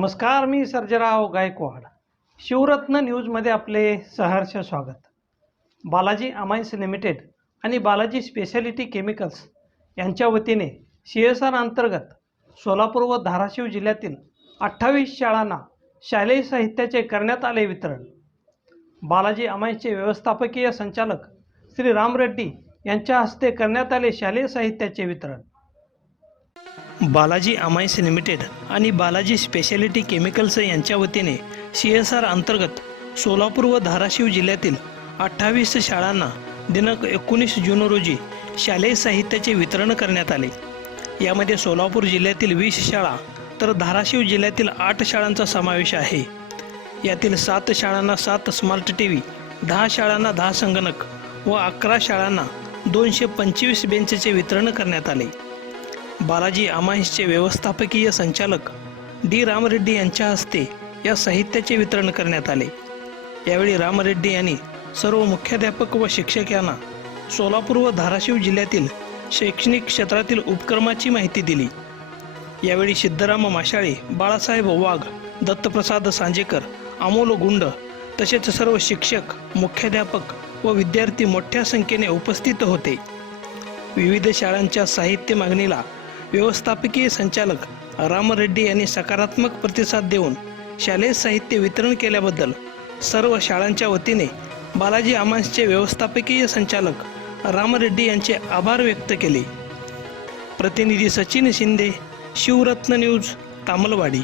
नमस्कार, मी सर्जेराव गायकवाड. शिवरत्न न्यूजमध्ये आपले सहर्ष स्वागत. बालाजी अमाईन्स लिमिटेड आणि बालाजी स्पेशालिटी केमिकल्स यांच्या वतीने CSR अंतर्गत सोलापूर व धाराशिव जिल्ह्यातील 28 शाळांना शालेय साहित्याचे करण्यात आले वितरण. बालाजी अमाईन्सचे व्यवस्थापकीय संचालक श्री राम रेड्डी यांच्या हस्ते करण्यात आले शालेय साहित्याचे वितरण. बालाजी अमाईन्स लिमिटेड आणि बालाजी स्पेशालिटी केमिकल्स यांच्या वतीने CSR अंतर्गत सोलापूर व धाराशिव जिल्ह्यातील 28 शाळांना दिनांक 19 जून रोजी शालेय साहित्याचे वितरण करण्यात आले. यामध्ये सोलापूर जिल्ह्यातील 20 शाळा तर धाराशिव जिल्ह्यातील 8 शाळांचा समावेश आहे. यातील 7 शाळांना 7 स्मार्ट TV, 10 शाळांना 10 संगणक व 11 शाळांना 225 बेंचचे वितरण करण्यात आले. बालाजी अमाईन्सचे व्यवस्थापकीय संचालक D. राम रेड्डी यांच्या हस्ते या साहित्याचे वितरण करण्यात आले. यावेळी राम रेड्डी यांनी सर्व मुख्याध्यापक व शिक्षक यांना सोलापूर व धाराशिव जिल्ह्यातील शैक्षणिक क्षेत्रातील उपक्रमाची माहिती दिली. यावेळी सिद्धराम माशाळे, बाळासाहेब वाघ, दत्तप्रसाद सांजेकर, अमोल गुंड तसेच सर्व शिक्षक, मुख्याध्यापक व विद्यार्थी मोठ्या संख्येने उपस्थित होते. विविध शाळांच्या साहित्य मागणीला व्यवस्थापकीय संचालक राम रेड्डी यांनी सकारात्मक प्रतिसाद देऊन शालेय साहित्य वितरण केल्याबद्दल सर्व शाळांच्या वतीने बालाजी अमाईन्सचे व्यवस्थापकीय संचालक राम रेड्डी यांचे आभार व्यक्त केले. प्रतिनिधी सचिन शिंदे, शिवरत्न न्यूज, तामलवाडी.